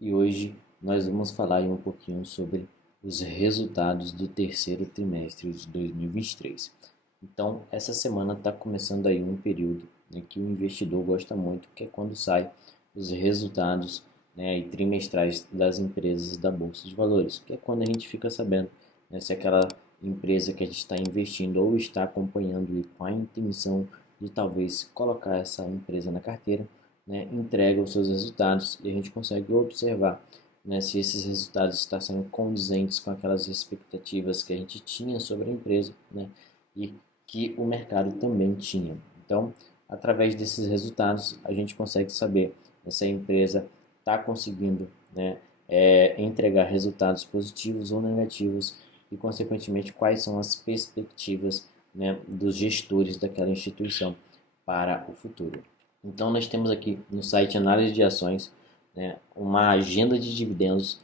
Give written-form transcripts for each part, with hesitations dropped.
e hoje nós vamos falar aí um pouquinho sobre os resultados do terceiro trimestre de 2023. Então, essa semana está começando aí um período em que o investidor gosta muito, que é quando sai os resultados, né, aí trimestrais das empresas da Bolsa de Valores, que é quando a gente fica sabendo, né, se aquela empresa que a gente está investindo ou está acompanhando e com a intenção de talvez colocar essa empresa na carteira, né, entrega os seus resultados e a gente consegue observar, né, se esses resultados estão sendo condizentes com aquelas expectativas que a gente tinha sobre a empresa, né, e que o mercado também tinha. Então, através desses resultados, a gente consegue saber se a empresa está conseguindo, né, entregar resultados positivos ou negativos e, consequentemente, quais são as perspectivas, né, dos gestores daquela instituição para o futuro. Então, nós temos aqui no site Análise de Ações, né, uma agenda de dividendos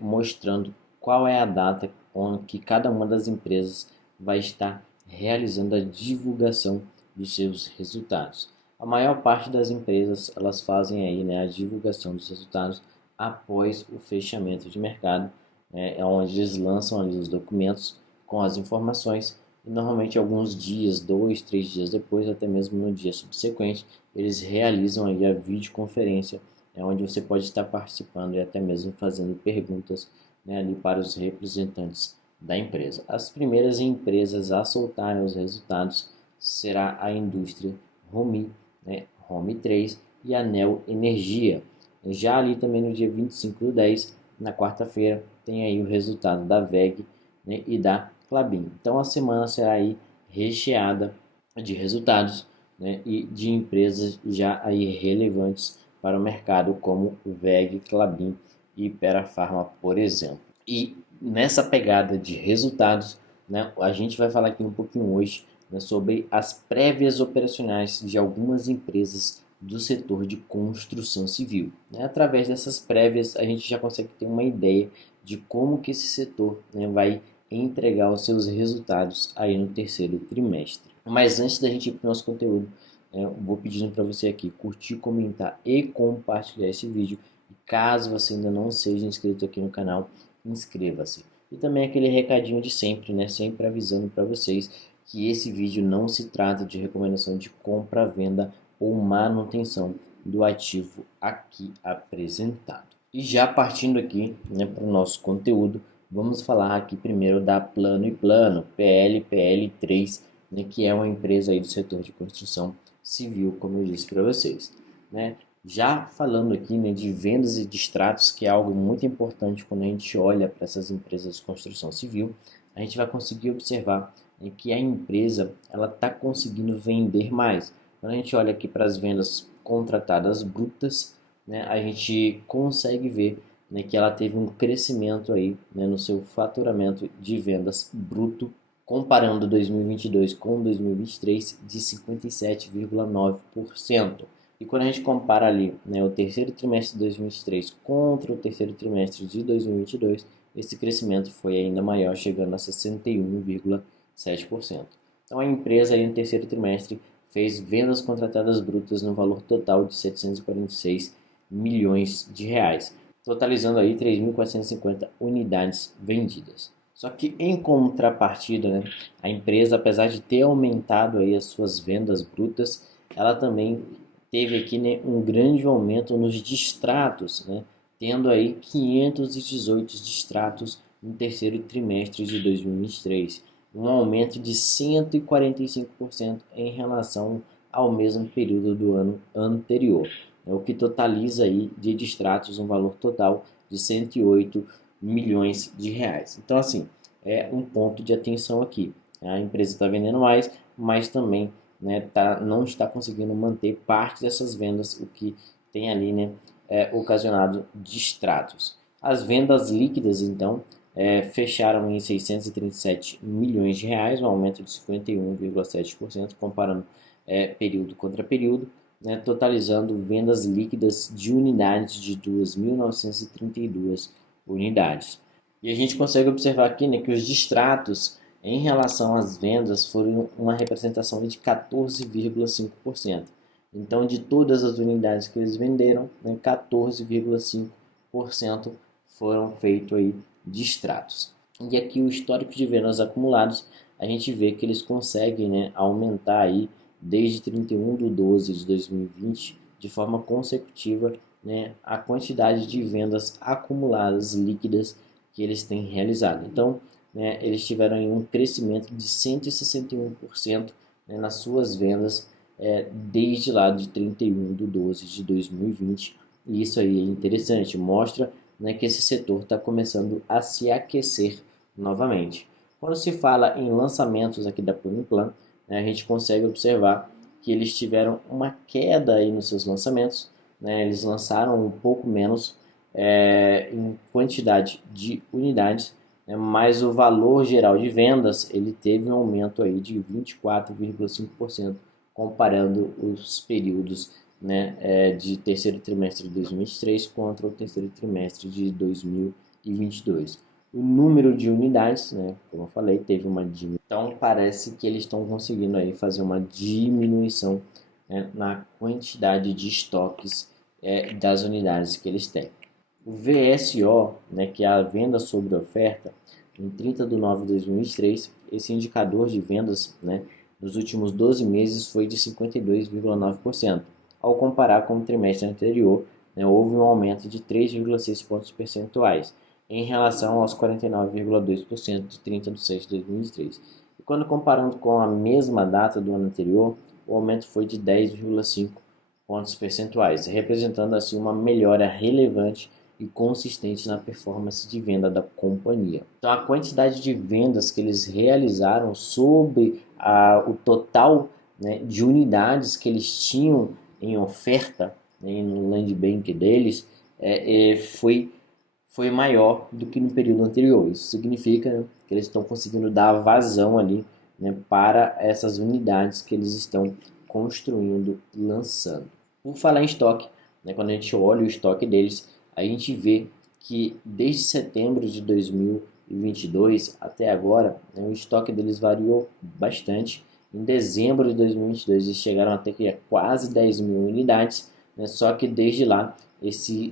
mostrando qual é a data onde que cada uma das empresas vai estar realizando a divulgação dos seus resultados. A maior parte das empresas elas fazem aí, né, a divulgação dos resultados após o fechamento de mercado, né, é onde eles lançam ali os documentos com as informações e normalmente alguns dias, 2, 3 dias depois, até mesmo no dia subsequente, eles realizam aí a videoconferência, onde você pode estar participando e até mesmo fazendo perguntas, né, ali para os representantes da empresa. As primeiras empresas a soltarem os resultados será a indústria Romi, né, Romi 3 e a Neo Energia. Já ali também no dia 25/10, na quarta-feira, tem aí o resultado da VEG, né, e da Klabin. Então a semana será aí recheada de resultados, né, e de empresas já aí relevantes para o mercado, como o VEG, Klabin e Perafarma, por exemplo. E nessa pegada de resultados, né, a gente vai falar aqui um pouquinho hoje, né, sobre as prévias operacionais de algumas empresas do setor de construção civil. Né? Através dessas prévias, a gente já consegue ter uma ideia de como que esse setor, né, vai entregar os seus resultados aí no terceiro trimestre. Mas antes da gente ir para o nosso conteúdo, eu vou pedindo para você aqui curtir, comentar e compartilhar esse vídeo. E caso você ainda não seja inscrito aqui no canal, inscreva-se. E também aquele recadinho de sempre, né? Sempre avisando para vocês que esse vídeo não se trata de recomendação de compra, venda ou manutenção do ativo aqui apresentado. E já partindo aqui, né, para o nosso conteúdo, vamos falar aqui primeiro da Plano e Plano, PLPL3, né, que é uma empresa aí do setor de construção civil, como eu disse para vocês, né? Já falando aqui, né, de vendas e distratos, que é algo muito importante quando a gente olha para essas empresas de construção civil, a gente vai conseguir observar, né, que a empresa ela está conseguindo vender mais. Quando a gente olha aqui para as vendas contratadas brutas, né, a gente consegue ver, né, que ela teve um crescimento aí, né, no seu faturamento de vendas bruto, comparando 2022 com 2023, de 57,9%. E quando a gente compara ali, né, o terceiro trimestre de 2023 contra o terceiro trimestre de 2022, esse crescimento foi ainda maior, chegando a 61,7%. Então a empresa ali no terceiro trimestre fez vendas contratadas brutas no valor total de 746 milhões de reais, totalizando aí 3.450 unidades vendidas. Só que em contrapartida, né, a empresa, apesar de ter aumentado aí as suas vendas brutas, ela também teve aqui, né, um grande aumento nos distratos, né, tendo aí 518 distratos no terceiro trimestre de 2023, um aumento de 145% em relação ao mesmo período do ano anterior, o que totaliza aí de distratos um valor total de 108 milhões de reais. Então, assim, é um ponto de atenção aqui. A empresa está vendendo mais, mas também, né, não está conseguindo manter parte dessas vendas, o que tem ali, né, ocasionado distratos. As vendas líquidas, então, fecharam em 637 milhões de reais, um aumento de 51,7%, comparando período contra período, né, totalizando vendas líquidas de unidades de 2.932 unidades. E a gente consegue observar aqui, né, que os distratos em relação às vendas foram uma representação de 14,5%. Então, de todas as unidades que eles venderam, né, 14,5 foram feitos aí de extratos. E aqui o histórico de vendas acumulados, a gente vê que eles conseguem, né, aumentar aí desde 31/12 de 2020 de forma consecutiva, né, a quantidade de vendas acumuladas líquidas que eles têm realizado. Então, né, eles tiveram aí um crescimento de 161%, né, nas suas vendas desde lá de 31/12 de 2020. E isso aí é interessante, mostra, né, que esse setor está começando a se aquecer novamente. Quando se fala em lançamentos aqui da Planiplan, né, a gente consegue observar que eles tiveram uma queda aí nos seus lançamentos, né, eles lançaram um pouco menos em quantidade de unidades, né, mas o valor geral de vendas ele teve um aumento aí de 24,5% comparando os períodos, né, de terceiro trimestre de 2023 contra o terceiro trimestre de 2022. O número de unidades, né, como eu falei, teve uma diminuição. Então parece que eles estão conseguindo aí fazer uma diminuição, né, na quantidade de estoques das unidades que eles têm. O VSO, né, que é a venda sobre oferta, em 30/9/2023, esse indicador de vendas, né, nos últimos 12 meses foi de 52,9%. Ao comparar com o trimestre anterior, né, houve um aumento de 3,6 pontos percentuais em relação aos 49,2% de 30/6/2023. E quando comparando com a mesma data do ano anterior, o aumento foi de 10,5 pontos percentuais, representando assim uma melhora relevante e consistente na performance de venda da companhia. Então, a quantidade de vendas que eles realizaram sobre o total, né, de unidades que eles tinham em oferta, né, no land bank deles, foi maior do que no período anterior. Isso significa, né, que eles estão conseguindo dar vazão ali, né, para essas unidades que eles estão construindo e lançando. Por falar em estoque, né, quando a gente olha o estoque deles, a gente vê que desde setembro de 2022 até agora, né, o estoque deles variou bastante. Em dezembro de 2022 eles chegaram a ter quase 10 mil unidades, né, só que desde lá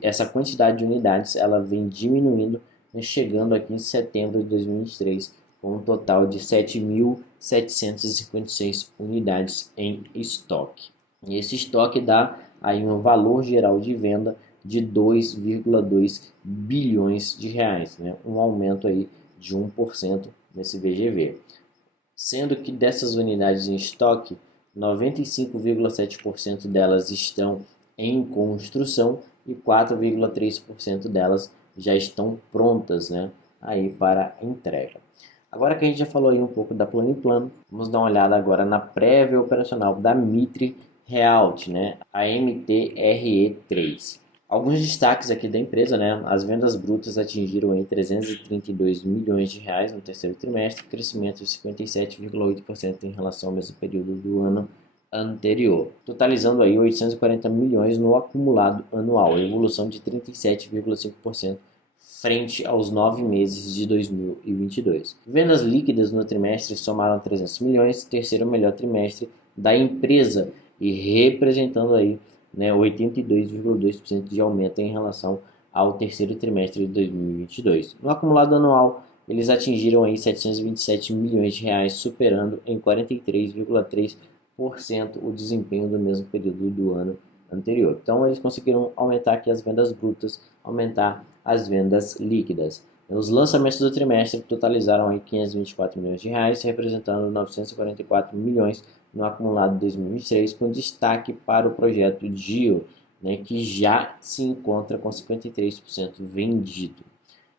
essa quantidade de unidades ela vem diminuindo, né, chegando aqui em setembro de 2023 com um total de 7.756 unidades em estoque. E esse estoque dá aí um valor geral de venda de 2,2 bilhões de reais, né? Um aumento aí de 1% nesse VGV. Sendo que dessas unidades em estoque, 95,7% delas estão em construção e 4,3% delas já estão prontas, né, aí para entrega. Agora que a gente já falou aí um pouco da Planiplan, vamos dar uma olhada agora na prévia operacional da Mitre Realty, né, a MTRE3. Alguns destaques aqui da empresa, né? As vendas brutas atingiram em 332 milhões de reais no terceiro trimestre, crescimento de 57,8% em relação ao mesmo período do ano anterior, totalizando aí 840 milhões no acumulado anual, evolução de 37,5% frente aos 9 meses de 2022. Vendas líquidas no trimestre somaram 300 milhões, terceiro melhor trimestre da empresa e representando aí, né, 82,2% de aumento em relação ao terceiro trimestre de 2022. No acumulado anual, eles atingiram aí 727 milhões de reais, superando em 43,3% o desempenho do mesmo período do ano anterior. Então, eles conseguiram aumentar aqui as vendas brutas, aumentar as vendas líquidas. Os lançamentos do trimestre totalizaram aí 524 milhões de reais, representando 944 milhões no acumulado de 2023, com destaque para o projeto DIO, né, que já se encontra com 53% vendido.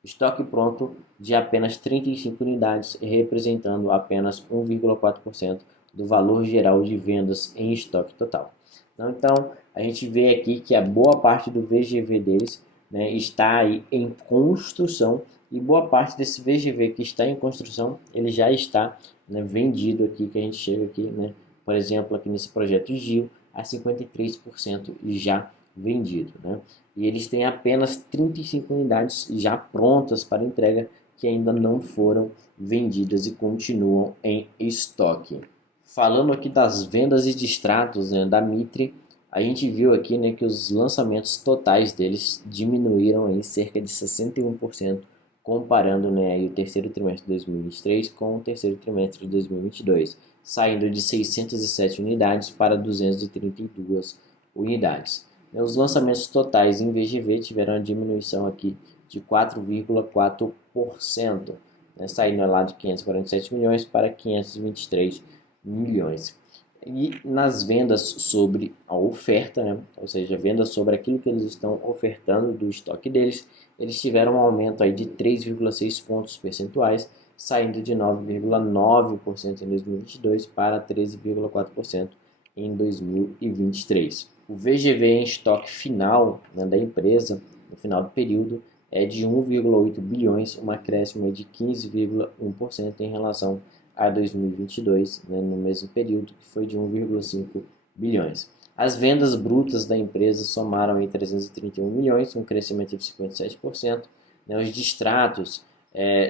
Estoque pronto de apenas 35 unidades, representando apenas 1,4% do valor geral de vendas em estoque total. Então, a gente vê aqui que a boa parte do VGV deles, né, está aí em construção, e boa parte desse VGV que está em construção, ele já está, né, vendido aqui, que a gente chega aqui, né, por exemplo, aqui nesse projeto GIO, a 53% já vendido, né? E eles têm apenas 35 unidades já prontas para entrega que ainda não foram vendidas e continuam em estoque. Falando aqui das vendas e distratos, né, da Mitre, a gente viu aqui, né, que os lançamentos totais deles diminuíram em cerca de 61%, comparando, né, aí o terceiro trimestre de 2023 com o terceiro trimestre de 2022, saindo de 607 unidades para 232 unidades. Os lançamentos totais em VGV tiveram uma diminuição aqui de 4,4%, né, saindo lá de 547 milhões para 523 milhões. E nas vendas sobre a oferta, né? Ou seja, vendas sobre aquilo que eles estão ofertando do estoque deles, eles tiveram um aumento aí de 3,6 pontos percentuais, saindo de 9,9% em 2022 para 13,4% em 2023. O VGV em estoque final, né, da empresa, no final do período, é de 1,8 bilhões, um acréscimo de 15,1% em relação a 2022, né, no mesmo período, que foi de 1,5 bilhões. As vendas brutas da empresa somaram em 331 milhões, um crescimento de 57%. Né, os distratos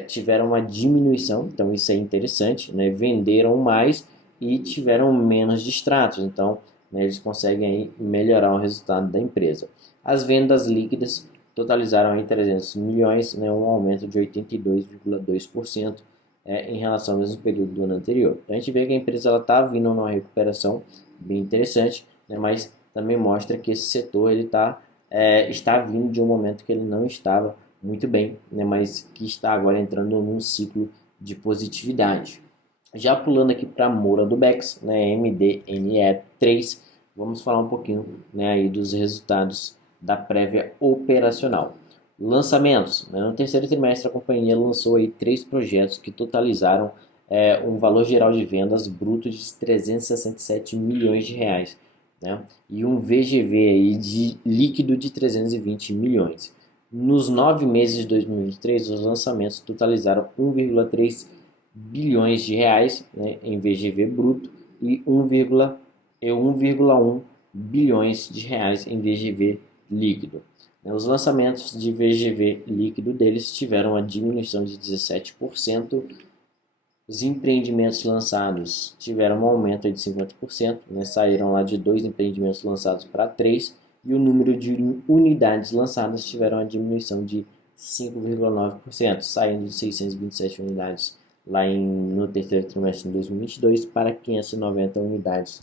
tiveram uma diminuição, então isso é interessante, né, venderam mais e tiveram menos distratos, então, né, eles conseguem aí melhorar o resultado da empresa. As vendas líquidas totalizaram aí 300 milhões, né, um aumento de 82,2%. Em relação ao mesmo período do ano anterior. Então, a gente vê que a empresa está vindo numa recuperação bem interessante, né, mas também mostra que esse setor está vindo de um momento que ele não estava muito bem, né, mas que está agora entrando num ciclo de positividade. Já pulando aqui para a Moura do Bex, né, MDNE3, vamos falar um pouquinho, né, aí dos resultados da prévia operacional. Lançamentos. Né? No terceiro trimestre, a companhia lançou aí 3 projetos que totalizaram um valor geral de vendas bruto de 367 milhões de reais, né? E um VGV aí de líquido de 320 milhões. Nos 9 meses de 2023, os lançamentos totalizaram 1,3 bilhões de reais, né, em VGV bruto e 1,1 bilhões de reais em VGV líquido. Os lançamentos de VGV líquido deles tiveram uma diminuição de 17%. Os empreendimentos lançados tiveram um aumento de 50%, né? Saíram lá de 2 empreendimentos lançados para 3, e o número de unidades lançadas tiveram uma diminuição de 5,9%, saindo de 627 unidades lá no terceiro trimestre de 2022 para 590 unidades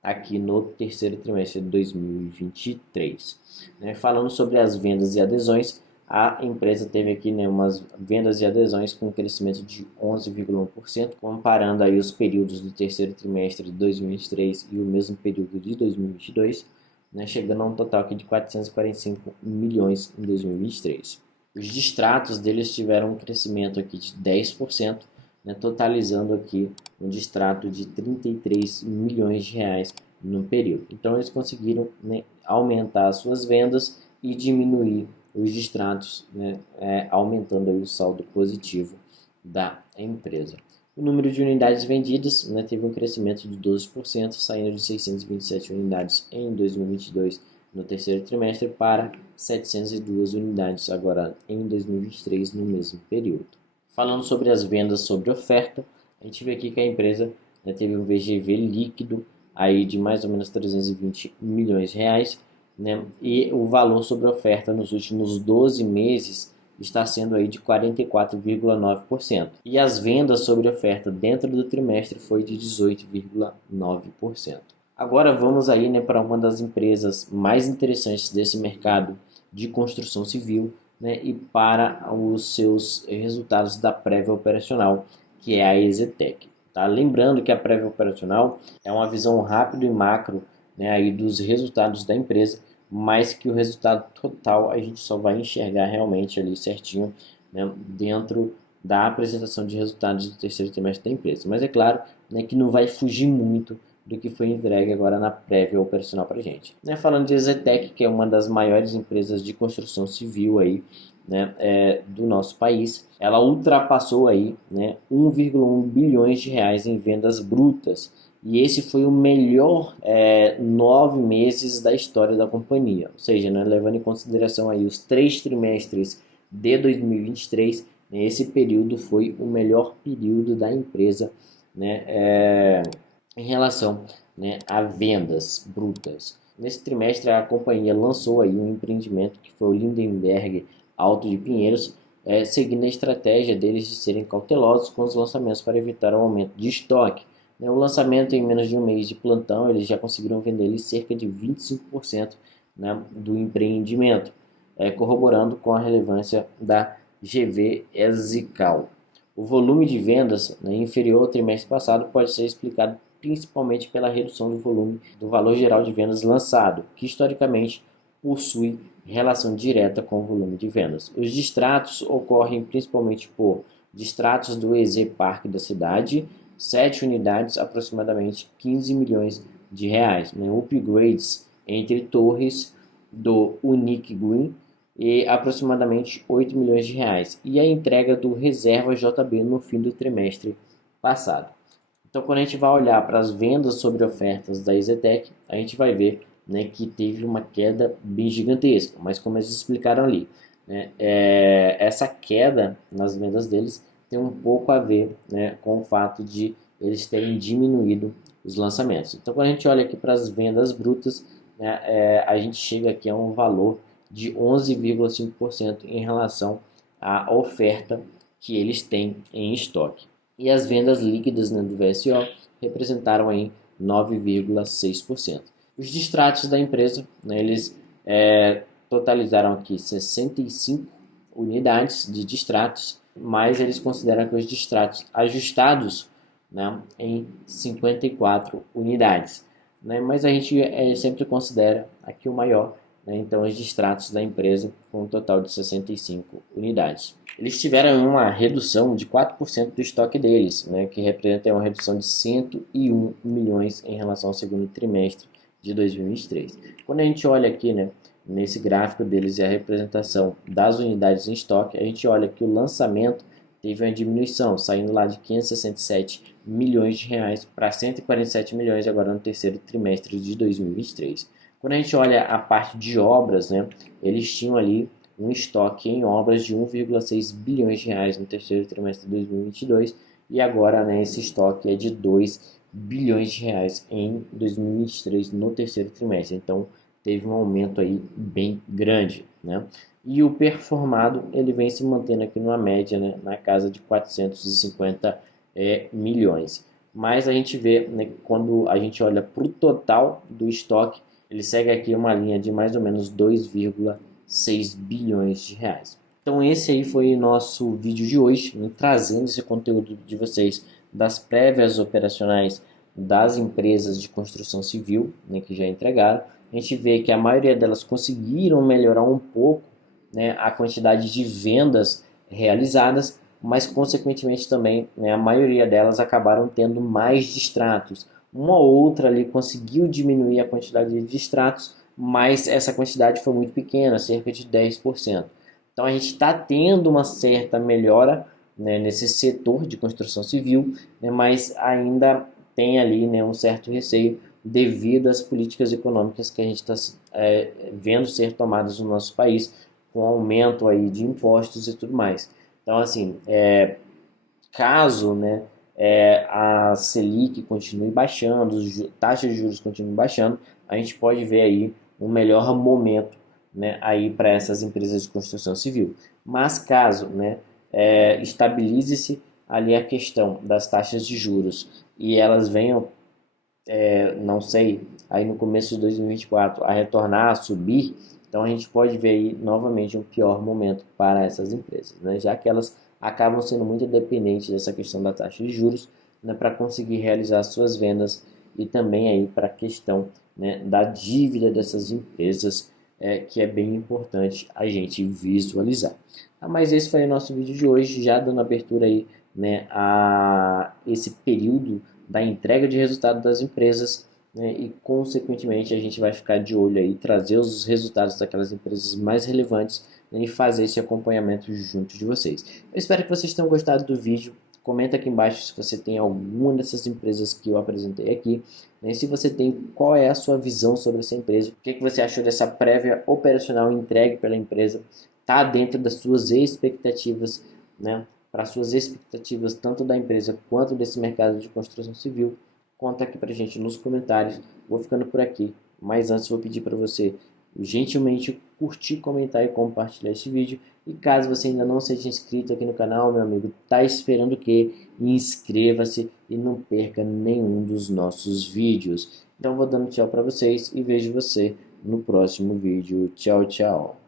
aqui no terceiro trimestre de 2023. Né? Falando sobre as vendas e adesões, a empresa teve aqui, né, umas vendas e adesões com um crescimento de 11,1%, comparando aí os períodos do terceiro trimestre de 2023 e o mesmo período de 2022, né, chegando a um total aqui de 445 milhões em 2023. Os distratos deles tiveram um crescimento aqui de 10%, né, totalizando aqui um distrato de 33 milhões de reais no período. Então eles conseguiram, né, aumentar as suas vendas e diminuir os distratos, né, aumentando aí o saldo positivo da empresa. O número de unidades vendidas, né, teve um crescimento de 12%, saindo de 627 unidades em 2022 no terceiro trimestre para 702 unidades agora em 2023 no mesmo período. Falando sobre as vendas sobre oferta, a gente vê aqui que a empresa, né, teve um VGV líquido aí de mais ou menos 320 milhões de reais, né, e o valor sobre oferta nos últimos 12 meses está sendo aí de 44,9%. E as vendas sobre oferta dentro do trimestre foi de 18,9%. Agora vamos aí, né, para uma das empresas mais interessantes desse mercado de construção civil, né, e para os seus resultados da prévia operacional, que é a EZTEC. Tá? Lembrando que a prévia operacional é uma visão rápida e macro, né, aí dos resultados da empresa, mas que o resultado total a gente só vai enxergar realmente ali certinho, né, dentro da apresentação de resultados do terceiro trimestre da empresa. Mas é claro, né, que não vai fugir muito do que foi entregue agora na prévia operacional para a gente. Né, falando de EZTEC, que é uma das maiores empresas de construção civil aí, né, do nosso país, ela ultrapassou aí, né, 1,1 bilhões de reais em vendas brutas, e esse foi o melhor 9 meses da história da companhia, ou seja, né, levando em consideração aí os 3 trimestres de 2023, né, esse período foi o melhor período da empresa, né, em relação, né, a vendas brutas. Nesse trimestre, a companhia lançou aí um empreendimento que foi o Lindenberg Alto de Pinheiros, seguindo a estratégia deles de serem cautelosos com os lançamentos para evitar o aumento de estoque. O lançamento em menos de um mês de plantão, eles já conseguiram vender cerca de 25%, né, do empreendimento, corroborando com a relevância da GV Ezical. O volume de vendas, né, inferior ao trimestre passado pode ser explicado principalmente pela redução do volume do valor geral de vendas lançado, que historicamente possui relação direta com o volume de vendas. Os distratos ocorrem principalmente por distratos do EZ Parque da cidade, 7 unidades, aproximadamente 15 milhões de reais, né? Upgrades entre torres do Unique Green e aproximadamente 8 milhões de reais, e a entrega do Reserva JB no fim do trimestre passado. Então, quando a gente vai olhar para as vendas sobre ofertas da EZTEC, a gente vai ver, né, que teve uma queda bem gigantesca, mas como eles explicaram ali, né, essa queda nas vendas deles tem um pouco a ver, né, com o fato de eles terem diminuído os lançamentos. Então, quando a gente olha aqui para as vendas brutas, né, a gente chega aqui a um valor de 11,5% em relação à oferta que eles têm em estoque. E as vendas líquidas, né, do VSO representaram aí 9,6%. Os distratos da empresa, né, eles totalizaram aqui 65 unidades de distratos, mas eles consideram que os distratos ajustados, né, em 54 unidades. Né, mas a gente sempre considera aqui o maior, né, então os distratos da empresa com um total de 65 unidades. Eles tiveram uma redução de 4% do estoque deles, né, que representa uma redução de 101 milhões em relação ao segundo trimestre de 2023. Quando a gente olha aqui, né, nesse gráfico deles e a representação das unidades em estoque, a gente olha que o lançamento teve uma diminuição, saindo lá de 567 milhões de reais para 147 milhões agora no terceiro trimestre de 2023. Quando a gente olha a parte de obras, né, eles tinham ali um estoque em obras de 1,6 bilhões de reais no terceiro trimestre de 2022 e agora, né, esse estoque é de 2 bilhões de reais em 2023 no terceiro trimestre. Então teve um aumento aí bem grande, né? E o performado ele vem se mantendo aqui numa média, né, na casa de 450 milhões. Mas a gente vê, né, quando a gente olha para o total do estoque, ele segue aqui uma linha de mais ou menos 2,6 bilhões de reais. Então esse aí foi o nosso vídeo de hoje, né, trazendo esse conteúdo de vocês das prévias operacionais das empresas de construção civil, né, que já entregaram. A gente vê que a maioria delas conseguiram melhorar um pouco, né, a quantidade de vendas realizadas, mas consequentemente também, né, a maioria delas acabaram tendo mais distratos. Uma ou outra ali conseguiu diminuir a quantidade de distratos, mas essa quantidade foi muito pequena, cerca de 10%. Então a gente está tendo uma certa melhora, né, nesse setor de construção civil, né, mas ainda tem ali, né, um certo receio devido às políticas econômicas que a gente está vendo ser tomadas no nosso país, com aumento aí de impostos e tudo mais. Então, assim, caso, né, a Selic continue baixando, taxas de juros continuem baixando, a gente pode ver aí um melhor momento, né, aí para essas empresas de construção civil. Mas caso, né, estabilize-se ali a questão das taxas de juros e elas venham, não sei, aí no começo de 2024 a retornar, a subir, então a gente pode ver aí novamente um pior momento para essas empresas, né? Já que elas acabam sendo muito dependentes dessa questão da taxa de juros, né, para conseguir realizar suas vendas e também aí para a questão, né, da dívida dessas empresas, que é bem importante a gente visualizar. Mas esse foi o nosso vídeo de hoje, já dando abertura aí, né, a esse período da entrega de resultado das empresas, né, e consequentemente a gente vai ficar de olho aí, trazer os resultados daquelas empresas mais relevantes, né, e fazer esse acompanhamento junto de vocês. Eu espero que vocês tenham gostado do vídeo. Comenta aqui embaixo se você tem alguma dessas empresas que eu apresentei aqui, né, se você tem, qual é a sua visão sobre essa empresa, o que você achou dessa prévia operacional entregue pela empresa, está dentro das suas expectativas, né, para suas expectativas tanto da empresa quanto desse mercado de construção civil. Conta aqui pra gente nos comentários. Vou ficando por aqui. Mas antes vou pedir para você gentilmente curtir, comentar e compartilhar esse vídeo. E caso você ainda não seja inscrito aqui no canal, meu amigo, tá esperando o quê? Inscreva-se e não perca nenhum dos nossos vídeos. Então vou dando tchau para vocês e vejo você no próximo vídeo. Tchau, tchau.